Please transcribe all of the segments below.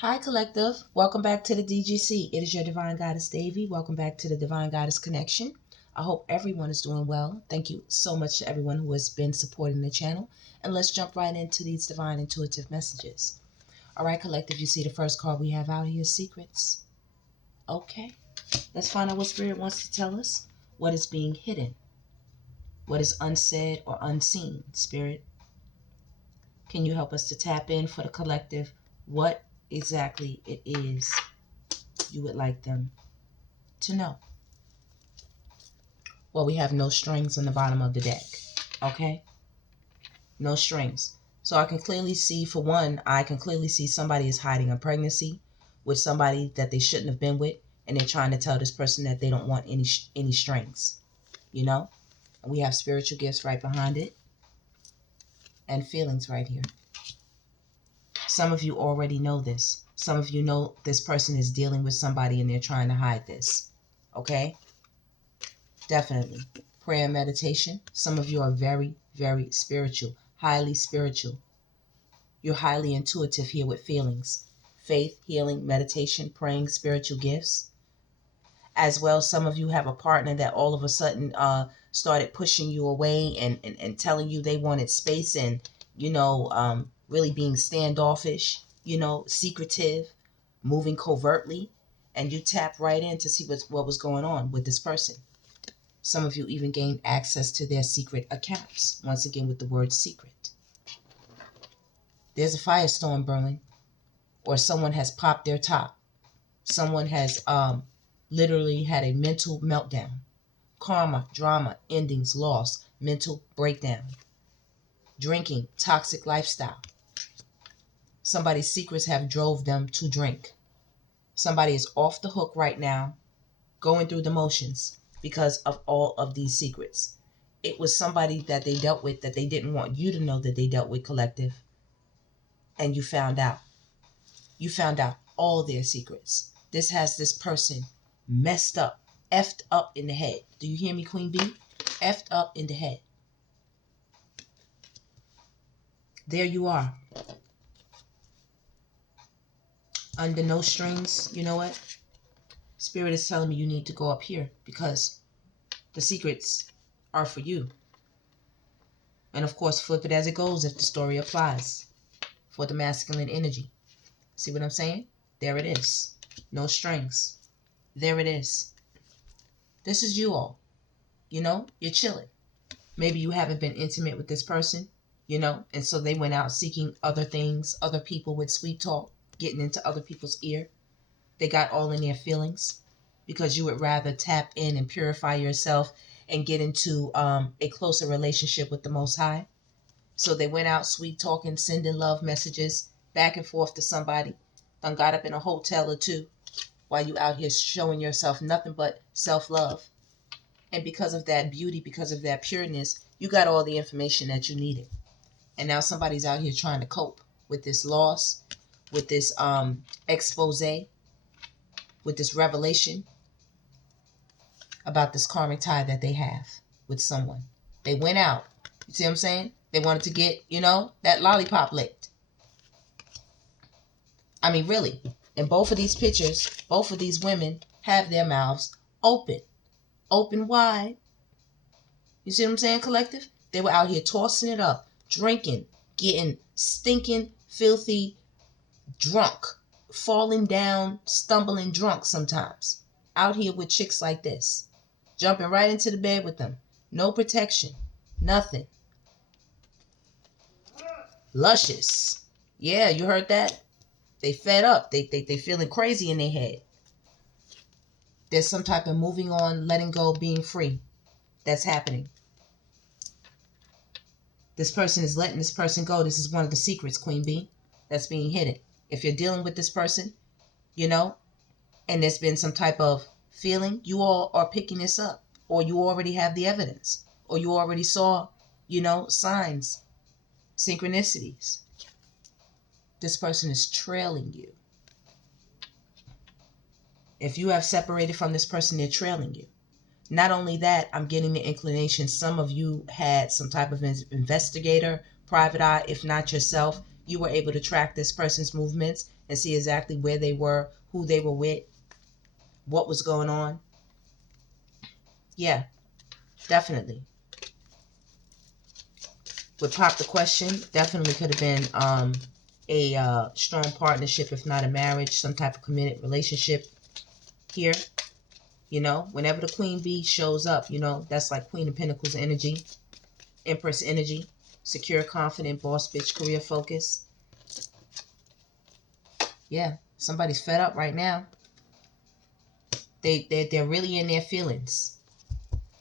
Hi, Collective. Welcome back to the DGC. It is your Divine Goddess, Davy. Welcome back to the Divine Goddess Connection. I hope everyone is doing well. Thank you so much to everyone who has been supporting the channel. And let's jump right into these divine intuitive messages. All right, Collective, you see the first card we have out here, Secrets. Okay. Let's find out what Spirit wants to tell us. What is being hidden? What is unsaid or unseen, Spirit? Can you help us to tap in for the collective? What exactly it is you would like them to know? Well, we have no strings on the bottom of the deck. Okay? No strings. So I can clearly see, for one, I can clearly see somebody is hiding a pregnancy with somebody that they shouldn't have been with, and they're trying to tell this person that they don't want any strings. You know? And we have spiritual gifts right behind it. And feelings right here. Some of you already know this. Some of you know this person is dealing with somebody and they're trying to hide this. Okay? Definitely. Prayer and meditation. Some of you are very, very spiritual. Highly spiritual. You're highly intuitive here with feelings. Faith, healing, meditation, praying, spiritual gifts. As well, some of you have a partner that all of a sudden started pushing you away and telling you they wanted space and, really being standoffish, secretive, moving covertly. And you tap right in to see what was going on with this person. Some of you even gained access to their secret accounts. Once again, with the word secret. There's a firestorm brewing, or someone has popped their top. Someone has literally had a mental meltdown. Karma, drama, endings, loss, mental breakdown. Drinking, toxic lifestyle. Somebody's secrets have drove them to drink. Somebody is off the hook right now, going through the motions because of all of these secrets. It was somebody that they dealt with that they didn't want you to know that they dealt with, collective. And you found out. You found out all their secrets. This has this person messed up, effed up in the head. Do you hear me, Queen Bee? Effed up in the head. There you are. Under no strings. You know what? Spirit is telling me you need to go up here because the secrets are for you. And of course, flip it as it goes if the story applies for the masculine energy. See what I'm saying? There it is. No strings. There it is. This is you all. You're chilling. Maybe you haven't been intimate with this person, and so they went out seeking other things, other people with sweet talk, getting into other people's ear. They got all in their feelings because you would rather tap in and purify yourself and get into a closer relationship with the Most High. So they went out sweet talking, sending love messages back and forth to somebody. Done got up in a hotel or two while you out here showing yourself nothing but self-love. And because of that beauty, because of that pureness, you got all the information that you needed. And now somebody's out here trying to cope with this loss, with this expose, with this revelation about this karmic tie that they have with someone. They went out. You see what I'm saying? They wanted to get, that lollipop licked. I mean, really. In both of these pictures, both of these women have their mouths open. Open wide. You see what I'm saying, collective? They were out here tossing it up, drinking, getting stinking, filthy, drunk, falling down, stumbling drunk sometimes. Out here with chicks like this. Jumping right into the bed with them. No protection. Nothing. Luscious. Yeah, you heard that? They fed up. They feeling crazy in their head. There's some type of moving on, letting go, being free that's happening. This person is letting this person go. This is one of the secrets, Queen Bee, that's being hidden. If you're dealing with this person, and there's been some type of feeling, you all are picking this up, or you already have the evidence, or you already saw, signs, synchronicities. This person is trailing you. If you have separated from this person, they're trailing you. Not only that, I'm getting the inclination some of you had some type of investigator, private eye, if not yourself, You were able to track this person's movements and see exactly where they were, who they were with, what was going on. Yeah, definitely. Would pop the question. Definitely could have been a strong partnership, if not a marriage, some type of committed relationship here. You know, whenever the Queen Bee shows up, you know, that's like Queen of Pentacles energy, Empress energy, secure, confident, boss bitch, career focus. Yeah, somebody's fed up right now. They're really in their feelings.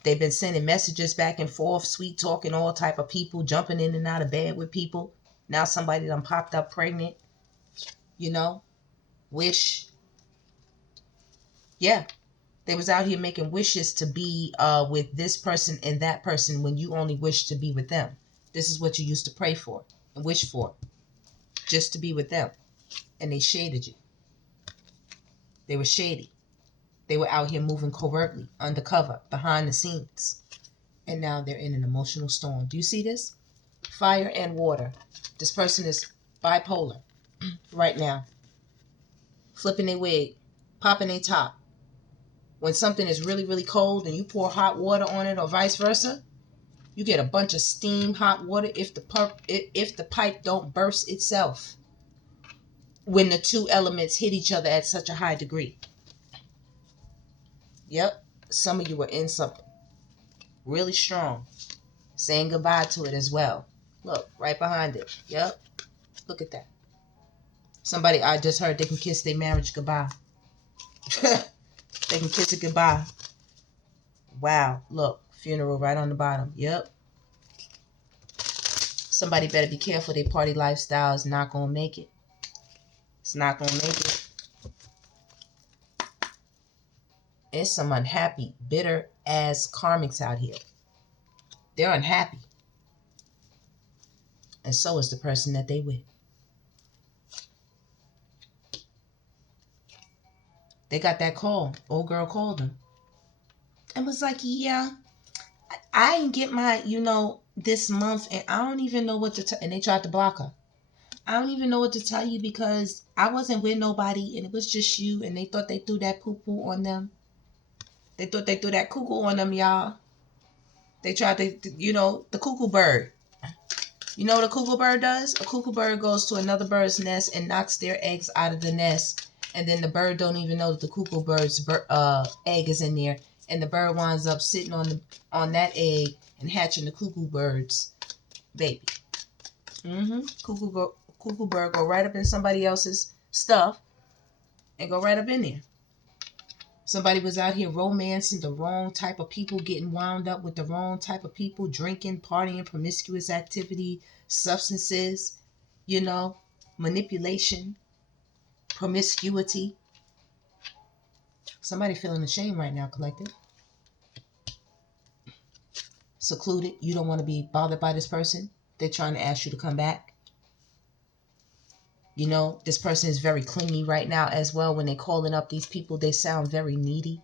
They've been sending messages back and forth, sweet talking all type of people, jumping in and out of bed with people. Now somebody done popped up pregnant, you know, wish. Yeah, they was out here making wishes to be with this person and that person when you only wish to be with them. This is what you used to pray for and wish for, just to be with them. And they shaded you. They were shady. They were out here moving covertly, undercover, behind the scenes. And now they're in an emotional storm. Do you see this? Fire and water. This person is bipolar right now. Flipping their wig, popping their top. When something is really, really cold and you pour hot water on it or vice versa, you get a bunch of steam hot water if the pipe don't burst itself when the two elements hit each other at such a high degree. Yep, some of you were in something really strong, saying goodbye to it as well. Look, right behind it. Yep, look at that. Somebody I just heard they can kiss their marriage goodbye. They can kiss it goodbye. Wow, look, funeral right on the bottom. Yep. Somebody better be careful. Their party lifestyle is not going to make it. It's not going to make it. It's some unhappy, bitter ass karmics out here. They're unhappy. And so is the person that they with. They got that call. Old girl called them. And was like, yeah, I didn't get my, this month. And I don't even know what to tell. And they tried to block her. I don't even know what to tell you because I wasn't with nobody. And it was just you. And they thought they threw that poo-poo on them. They thought they threw that cuckoo on them, y'all. They tried to, the cuckoo bird. You know what a cuckoo bird does? A cuckoo bird goes to another bird's nest and knocks their eggs out of the nest. And then the bird don't even know that the cuckoo bird's egg is in there. And the bird winds up sitting on that egg and hatching the cuckoo bird's baby. Cuckoo bird go right up in somebody else's stuff and go right up in there. Somebody was out here romancing the wrong type of people, getting wound up with the wrong type of people, drinking, partying, promiscuous activity, substances, manipulation, promiscuity. Somebody feeling ashamed right now, collective. Secluded. You don't want to be bothered by this person. They're trying to ask you to come back. This person is very clingy right now as well. When they're calling up these people, they sound very needy.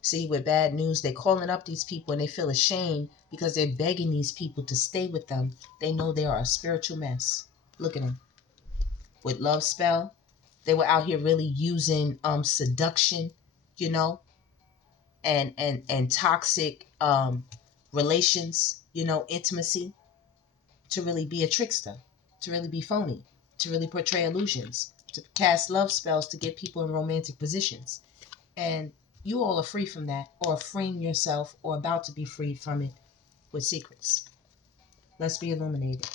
See, with bad news, they're calling up these people and they feel ashamed because they're begging these people to stay with them. They know they are a spiritual mess. Look at them. With love spell, they were out here really using seduction, and toxic relations, intimacy to really be a trickster, to really be phony, to really portray illusions, to cast love spells to get people in romantic positions. And you all are free from that, or freeing yourself, or about to be freed from it with secrets. Let's be illuminated.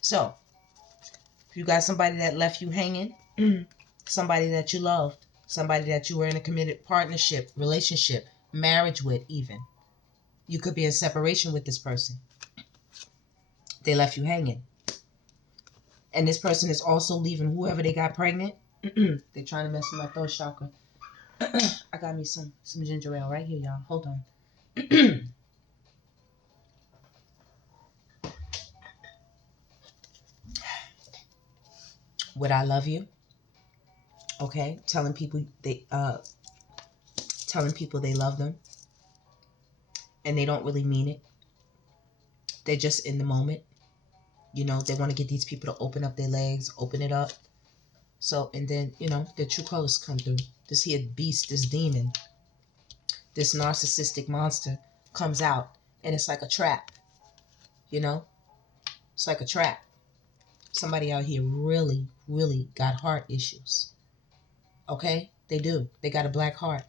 So, if you got somebody that left you hanging, somebody that you loved, somebody that you were in a committed partnership, relationship, marriage with even, you could be in separation with this person. They left you hanging. And this person is also leaving whoever they got pregnant. They're trying to mess with my throat chakra. I got me some ginger ale right here, y'all. Hold on. Would I love you? Okay, telling people they love them, and they don't really mean it. They're just in the moment. You know, they want to get these people to open up their legs, open it up. So, and then, you know, their true colors come through. This here beast, this demon, this narcissistic monster comes out, and it's like a trap. You know, it's like a trap. Somebody out here really, really got heart issues. Okay? They do. They got a black heart.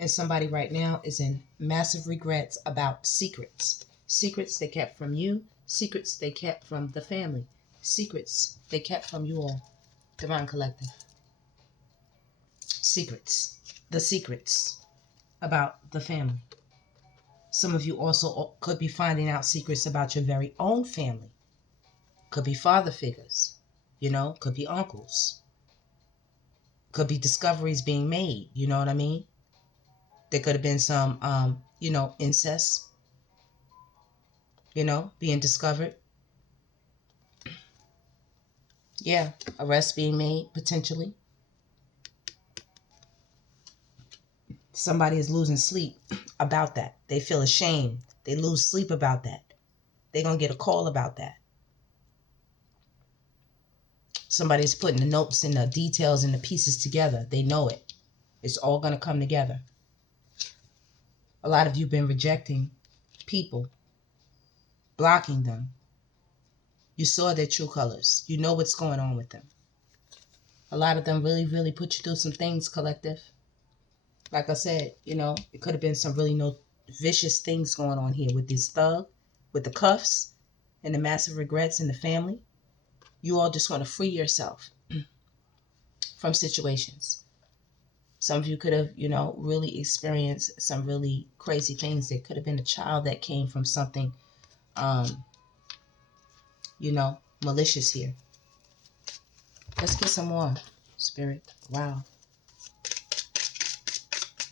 And somebody right now is in massive regrets about secrets. Secrets they kept from you. Secrets they kept from the family. Secrets they kept from you all. Divine Collective. Secrets. The secrets about the family. Some of you also could be finding out secrets about your very own family. Could be father figures. You know, could be uncles. Could be discoveries being made. You know what I mean? There could have been some, you know, incest, you know, being discovered. Yeah, arrests being made, potentially. Somebody is losing sleep about that. They feel ashamed. They lose sleep about that. They're going to get a call about that. Somebody's putting the notes and the details and the pieces together. They know it. It's all going to come together. A lot of you have been rejecting people, blocking them. You saw their true colors. You know what's going on with them. A lot of them really, really put you through some things, Collective. Like I said, you know, it could have been some really vicious things going on here with this thug, with the cuffs, and the massive regrets in the family. You all just want to free yourself from situations. Some of you could have, you know, really experienced some really crazy things. There could have been a child that came from something, you know, malicious here. Let's get some more, Spirit. Wow.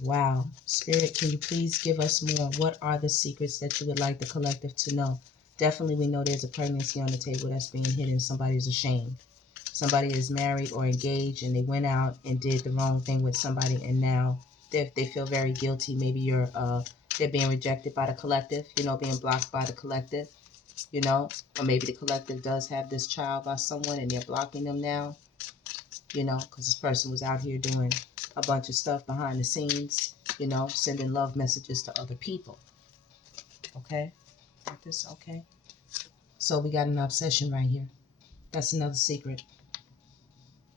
Wow. Spirit, can you please give us more? What are the secrets that you would like the collective to know? Definitely we know there's a pregnancy on the table that's being hidden. Somebody's ashamed. Somebody is married or engaged and they went out and did the wrong thing with somebody, and now they feel very guilty. Maybe they're being rejected by the collective, you know, being blocked by the collective, you know, or maybe the collective does have this child by someone and they're blocking them now, you know, because this person was out here doing a bunch of stuff behind the scenes, you know, sending love messages to other people. Okay? Like this, okay? So we got an obsession right here. That's another secret.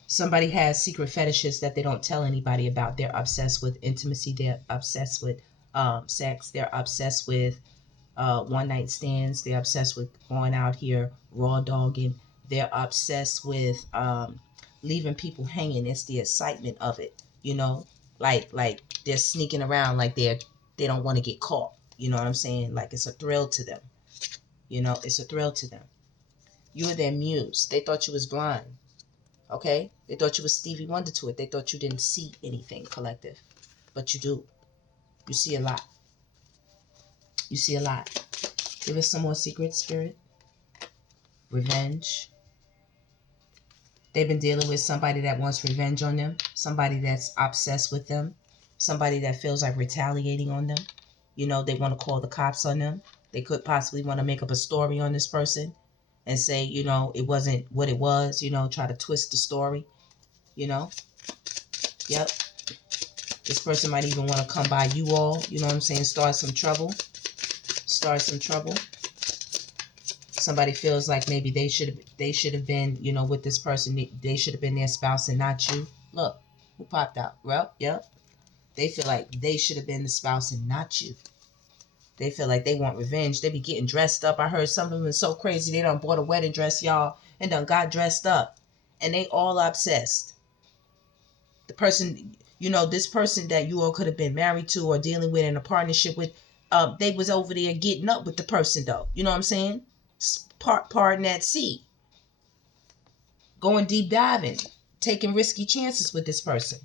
Somebody has secret fetishes that they don't tell anybody about. They're obsessed with intimacy. They're obsessed with sex. They're obsessed with one-night stands. They're obsessed with going out here raw dogging. They're obsessed with leaving people hanging. It's the excitement of it, you know, like they're sneaking around like they don't want to get caught. You know what I'm saying? Like it's a thrill to them. You know, it's a thrill to them. You're their muse. They thought you was blind. Okay? They thought you was Stevie Wonder to it. They thought you didn't see anything, collective. But you do. You see a lot. You see a lot. Give us some more secrets, Spirit. Revenge. They've been dealing with somebody that wants revenge on them. Somebody that's obsessed with them. Somebody that feels like retaliating on them. You know, they want to call the cops on them. They could possibly want to make up a story on this person and say, you know, it wasn't what it was, you know, try to twist the story, you know. Yep. This person might even want to come by you all, you know what I'm saying, start some trouble. Start some trouble. Somebody feels like maybe they should have been, you know, with this person. They should have been their spouse and not you. Look, who popped out? Well, yep. They feel like they should have been the spouse and not you. They feel like they want revenge. They be getting dressed up. I heard some of them are so crazy. They done bought a wedding dress, y'all, and done got dressed up. And they all obsessed. The person, you know, this person that you all could have been married to or dealing with in a partnership with, they was over there getting up with the person, though. You know what I'm saying? Pardon that sea. Going deep diving. Taking risky chances with this person.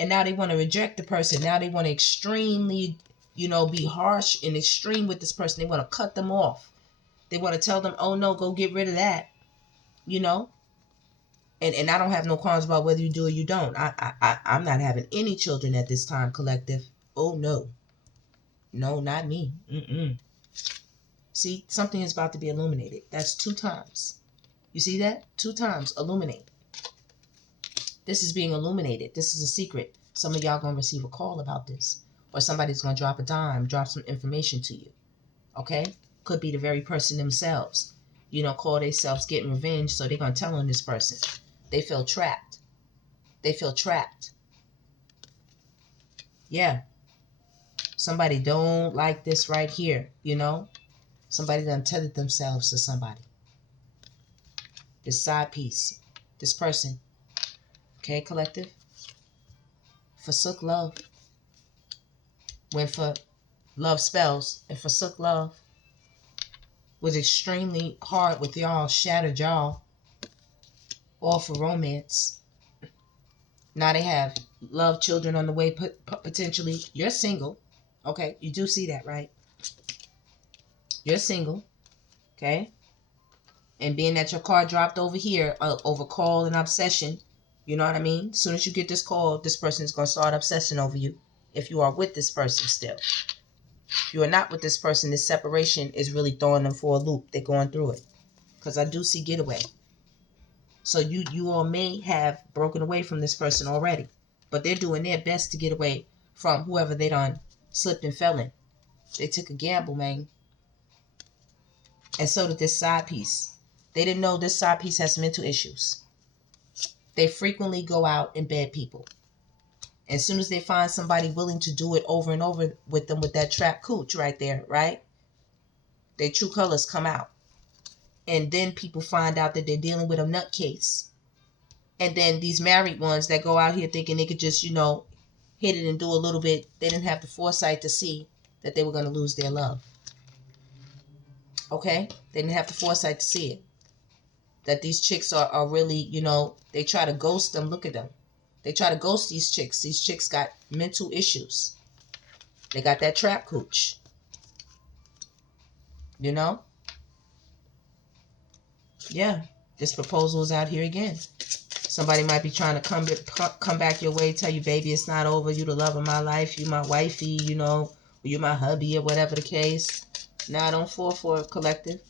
And now they want to reject the person. Now they want to extremely, you know, be harsh and extreme with this person. They want to cut them off. They want to tell them, oh no, go get rid of that. You know? And I don't have no qualms about whether you do or you don't. I'm not having any children at this time, collective. Oh no. No, not me. See, something is about to be illuminated. That's 2 times. You see that? 2 times. Illuminate. This is being illuminated. This is a secret. Some of y'all going to receive a call about this. Or somebody's going to drop a dime, drop some information to you. Okay? Could be the very person themselves. You know, call themselves getting revenge, so they're going to tell on this person. They feel trapped. They feel trapped. Yeah. Somebody don't like this right here, you know? Somebody done tethered themselves to somebody. This side piece. This person. Okay, collective? Forsook love. Went for love spells and forsook love. Was extremely hard with y'all, shattered y'all. All for romance. Now they have love, children on the way, potentially. You're single. Okay, you do see that, right? You're single. Okay? And being that your card dropped over here, over call and obsession, you know what I mean? As soon as you get this call, this person is going to start obsessing over you. If you are with this person still. If you are not with this person, this separation is really throwing them for a loop. They're going through it. Because I do see getaway. So you all may have broken away from this person already. But they're doing their best to get away from whoever they done slipped and fell in. They took a gamble, man. And so did this side piece. They didn't know this side piece has mental issues. They frequently go out and bed people. And as soon as they find somebody willing to do it over and over with them with that trap cooch right there, right? Their true colors come out. And then people find out that they're dealing with a nutcase. And then these married ones that go out here thinking they could just, you know, hit it and do a little bit. They didn't have the foresight to see that they were going to lose their love. Okay? They didn't have the foresight to see it. That these chicks are really, you know, they try to ghost them. Look at them. They try to ghost these chicks. These chicks got mental issues. They got that trap cooch. You know? Yeah. This proposal is out here again. Somebody might be trying to come back your way, tell you, baby, it's not over. You the love of my life. You my wifey, you know. Or you my hubby or whatever the case. Nah, don't fall for it, collective.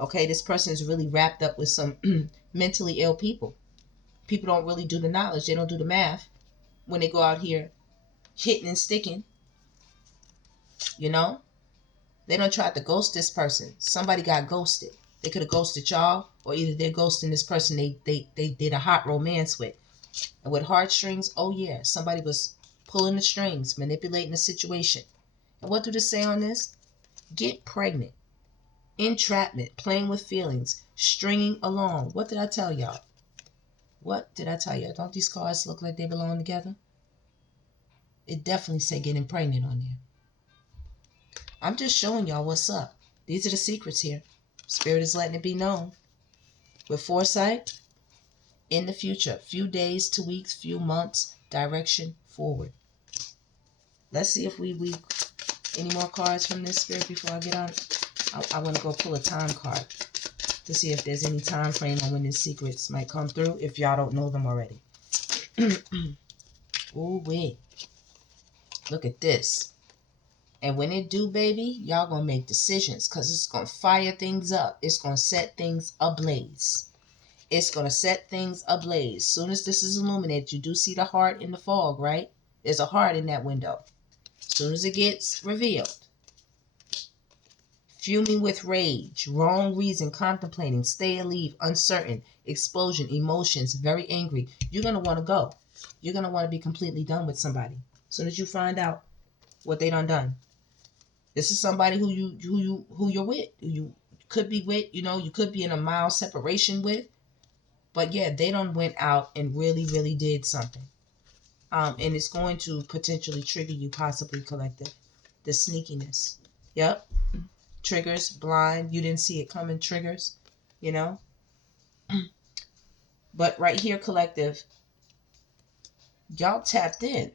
Okay, this person is really wrapped up with some mentally ill people. People don't really do the knowledge. They don't do the math when they go out here hitting and sticking. You know? They don't try to ghost this person. Somebody got ghosted. They could have ghosted y'all, or either they're ghosting this person they did a hot romance with. And with heartstrings, oh yeah, somebody was pulling the strings, manipulating the situation. And what do they say on this? Get pregnant. Entrapment, playing with feelings, stringing along. What did I tell y'all? What did I tell you? Don't these cards look like they belong together? It definitely say getting pregnant on there. I'm just showing y'all what's up. These are the secrets here. Spirit is letting it be known. With foresight, in the future, few days to weeks, few months, direction forward. Let's see if we any more cards from this spirit before I get on. I want to go pull a time card to see if there's any time frame on when these secrets might come through if y'all don't know them already. Ooh, wait. Look at this. And when it do, baby, y'all going to make decisions because it's going to fire things up. It's going to set things ablaze. It's going to set things ablaze. Soon as this is illuminated, you do see the heart in the fog, right? There's a heart in that window. Soon as it gets revealed. Fuming with rage, wrong reason, contemplating, stay or leave, uncertain, explosion, emotions, very angry. You're going to want to go. You're going to want to be completely done with somebody. As soon as you find out what they done. This is somebody who you're with, who you could be with, you know, you could be in a mild separation with. But yeah, they done went out and really, really did something. And it's going to potentially trigger you, possibly, collective. The sneakiness. Yep. Triggers, blind, you didn't see it coming, triggers, you know. But right here, collective, y'all tapped in.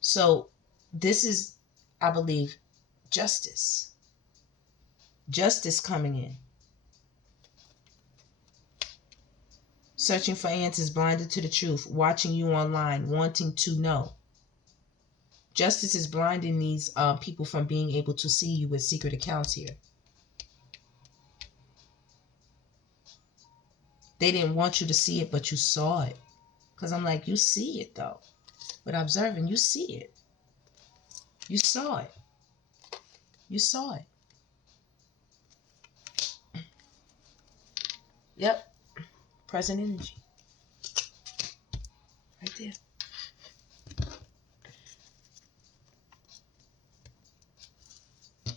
So this is, I believe, justice. Justice coming in. Searching for answers, blinded to the truth, watching you online, wanting to know. Justice is blinding these people from being able to see you with secret accounts here. They didn't want you to see it, but you saw it. Because I'm like, you see it though. But observing, you see it. You saw it. You saw it. Yep. Present energy. Right there.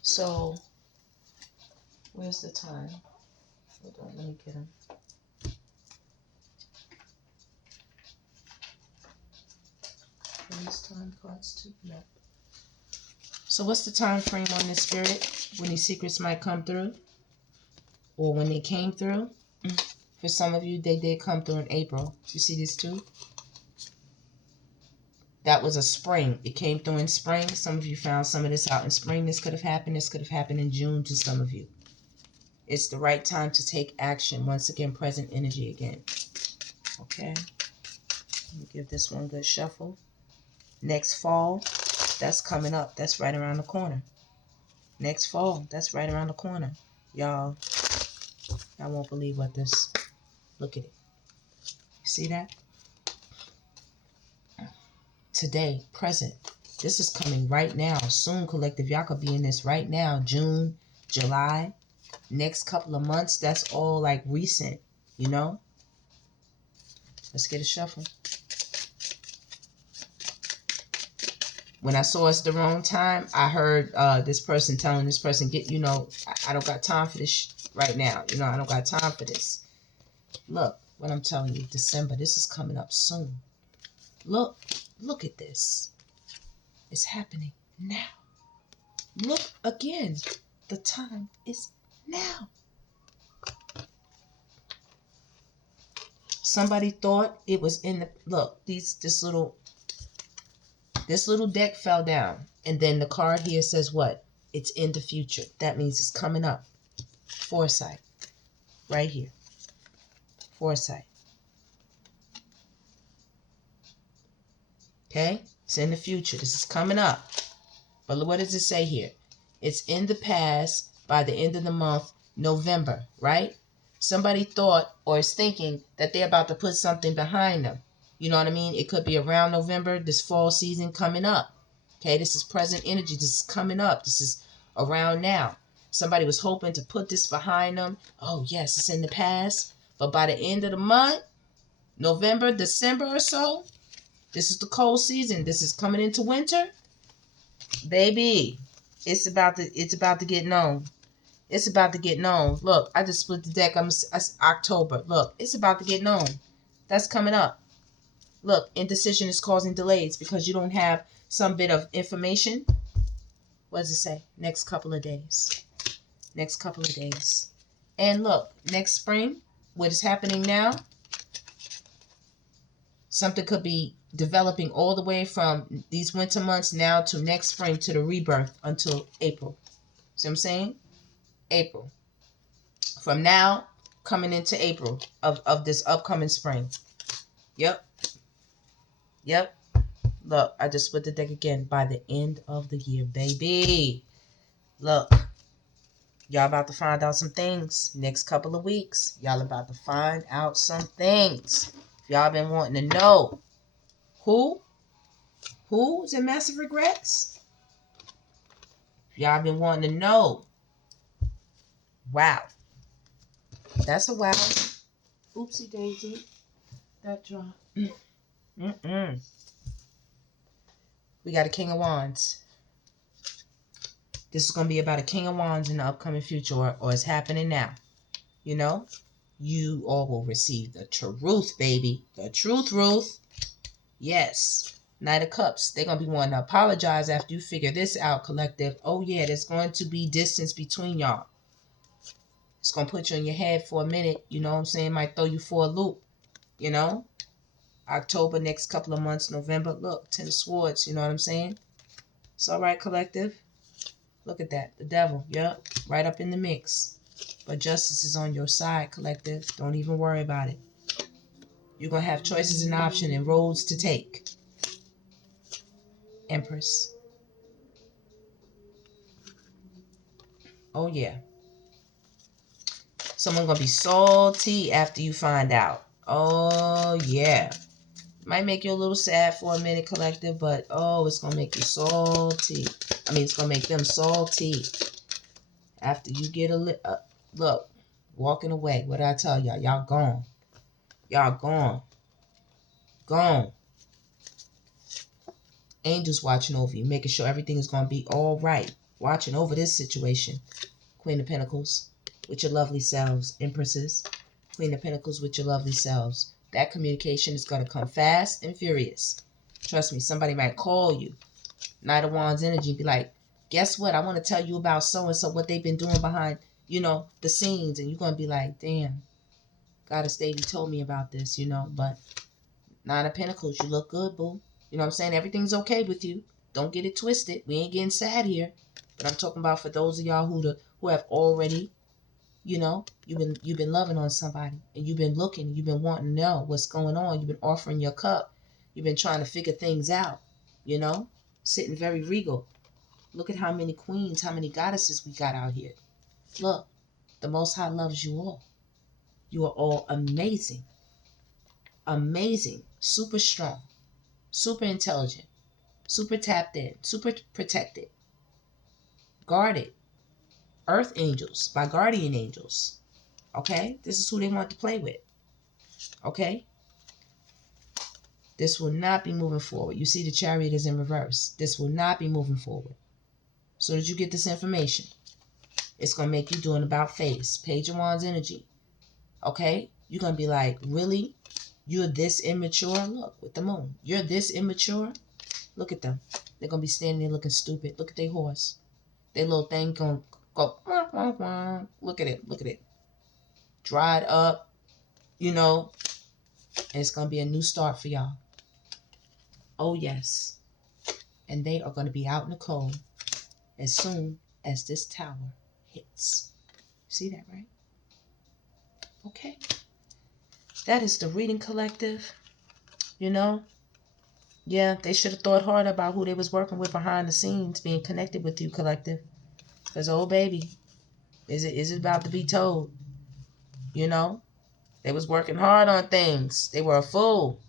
So, where's the time? Hold on, let me get him. Where's time cards too? No. So what's the time frame on this, Spirit? When these secrets might come through? Or when they came through? For some of you, they did come through in April. You see this too? That was a spring. It came through in spring. Some of you found some of this out in spring. This could have happened. This could have happened in June to some of you. It's the right time to take action. Once again, present energy again. Okay. Let me give this one a good shuffle. Next fall, that's coming up. That's right around the corner. Next fall, that's right around the corner. Y'all, I won't believe what this. Look at it. You see that? Today, present. This is coming right now. Soon, collective. Y'all could be in this right now. June, July, next couple of months. That's all like recent, you know? Let's get a shuffle. When I saw it's the wrong time, I heard this person telling this person, "Get, you know, I don't got time for this right now. You know, I don't got time for this." Look, what I'm telling you, December, this is coming up soon. Look at this. It's happening now. Look again. The time is now. Somebody thought it was in the, look, this little deck fell down. And then the card here says what? It's in the future. That means it's coming up. Foresight. Right here. Foresight. Okay? It's in the future. This is coming up. But what does it say here? It's in the past by the end of the month, November, right? Somebody thought or is thinking that they're about to put something behind them. You know what I mean? It could be around November, this fall season coming up. Okay, this is present energy. This is coming up. This is around now. Somebody was hoping to put this behind them. Oh, yes, it's in the past. But by the end of the month, November, December or so, this is the cold season. This is coming into winter. Baby, it's about to get known. It's about to get known. Look, I just split the deck. It's October. Look, it's about to get known. That's coming up. Look, indecision is causing delays because you don't have some bit of information. What does it say? Next couple of days. Next couple of days. And look, next spring, what is happening now, something could be developing all the way from these winter months now to next spring to the rebirth until April. See what I'm saying? April. From now, coming into April of this upcoming spring. Yep. Yep. Look, I just split the deck again. By the end of the year, baby. Look. Y'all about to find out some things. Next couple of weeks. Y'all about to find out some things. If y'all been wanting to know who's in massive regrets. If y'all been wanting to know. Wow. That's a wow. Oopsie daisy. That drop. We got a King of Wands. This is going to be about a King of Wands in the upcoming future, or it's happening now. You know? You all will receive the truth, baby. The truth, Ruth. Yes. Knight of Cups. They're going to be wanting to apologize after you figure this out, collective. Oh, yeah, there's going to be distance between y'all. It's going to put you in your head for a minute. You know what I'm saying? Might throw you for a loop. You know? October, next couple of months, November. Look, Ten of Swords. You know what I'm saying? It's all right, collective. Look at that. The devil. Yep. Right up in the mix. But justice is on your side, collective. Don't even worry about it. You're going to have choices and options and roads to take. Empress. Oh, yeah. Someone gonna be salty after you find out. Oh, yeah. Might make you a little sad for a minute, collective, but oh, it's gonna make you salty. I mean, it's gonna make them salty after you get look, walking away. What did I tell y'all? Y'all gone. Y'all gone. Gone. Angels watching over you, making sure everything is gonna be all right. Watching over this situation. Queen of Pentacles with your lovely selves, Empresses. Queen of Pentacles with your lovely selves. That communication is going to come fast and furious. Trust me, somebody might call you. Knight of Wands energy, be like, guess what? I want to tell you about so-and-so, what they've been doing behind, the scenes. And you're going to be like, damn, Goddess Davy told me about this, But Nine of Pentacles, you look good, boo. You know what I'm saying? Everything's okay with you. Don't get it twisted. We ain't getting sad here. But I'm talking about for those of y'all who have already, you've been loving on somebody, and you've been looking, you've been wanting to know what's going on. You've been offering your cup. You've been trying to figure things out, sitting very regal. Look at how many queens, how many goddesses we got out here. Look, the Most High loves you all. You are all amazing. Amazing. Super strong. Super intelligent. Super tapped in. Super protected. Guarded. Earth angels by guardian angels. Okay? This is who they want to play with. Okay? This will not be moving forward. You see the Chariot is in reverse. This will not be moving forward. As soon as you get this information, it's going to make you do an about face. Page of Wands energy. Okay? You're going to be like, really? You're this immature? Look, with the moon. You're this immature? Look at them. They're going to be standing there looking stupid. Look at their horse. Their little thing going to go, wah, wah, wah. Look at it. Look at it. Dried up, and it's going to be a new start for y'all. Oh, yes. And they are going to be out in the cold as soon as this tower hits. See that, right? Okay. That is the reading, collective. Yeah, they should have thought hard about who they was working with behind the scenes, being connected with you, collective. Because, oh, baby, is it about to be told? They was working hard on things. They were a fool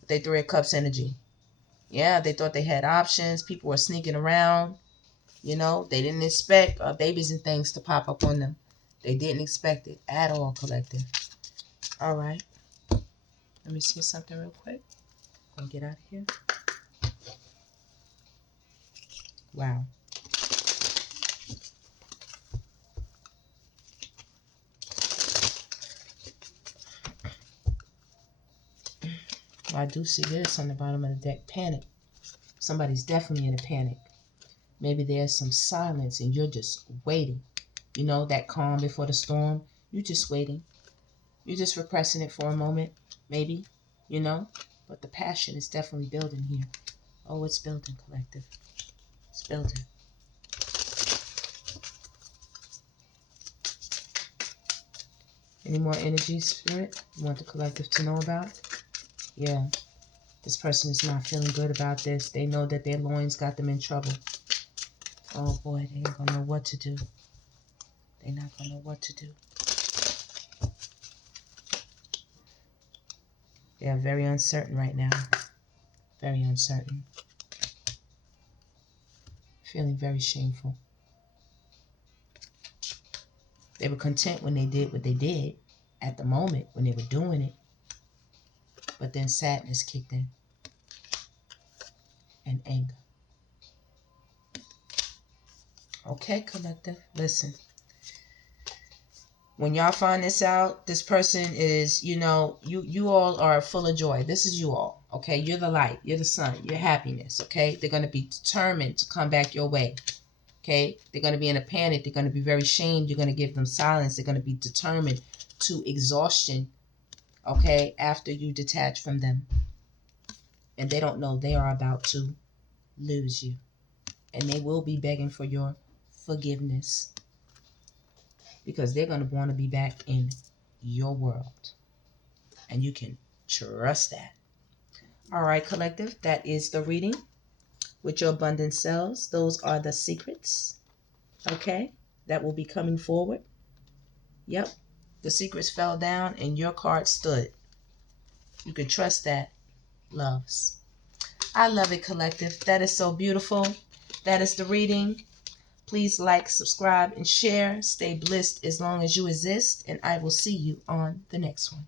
with their Three of Cups energy. Yeah, they thought they had options. People were sneaking around. They didn't expect babies and things to pop up on them. They didn't expect it at all, collective. All right. Let me see something real quick. I'll get out of here. Wow. I do see this on the bottom of the deck. Panic. Somebody's definitely in a panic. Maybe there's some silence and you're just waiting. That calm before the storm. You're just waiting. You're just repressing it for a moment. Maybe. But the passion is definitely building here. Oh, it's building, collective. It's building. Any more energy, spirit, you want the collective to know about? Yeah. This person is not feeling good about this. They know that their loins got them in trouble. Oh, boy, they ain't gonna know what to do. They're not gonna know what to do. They are very uncertain right now. Very uncertain. Feeling very shameful. They were content when they did what they did at the moment when they were doing it. But then sadness kicked in. And anger. Okay, collective. Listen. When y'all find this out, this person is, you all are full of joy. This is you all, okay? You're the light. You're the sun. You're happiness, okay? They're going to be determined to come back your way, okay? They're going to be in a panic. They're going to be very shamed. You're going to give them silence. They're going to be determined to exhaustion, okay, after you detach from them. And they don't know they are about to lose you. And they will be begging for your forgiveness. Because they're going to want to be back in your world. And you can trust that. All right, collective. That is the reading with your abundant selves. Those are the secrets. Okay. That will be coming forward. Yep. The secrets fell down and your card stood. You can trust that, loves. I love it, collective. That is so beautiful. That is the reading. Please like, subscribe, and share. Stay blissed as long as you exist, and I will see you on the next one.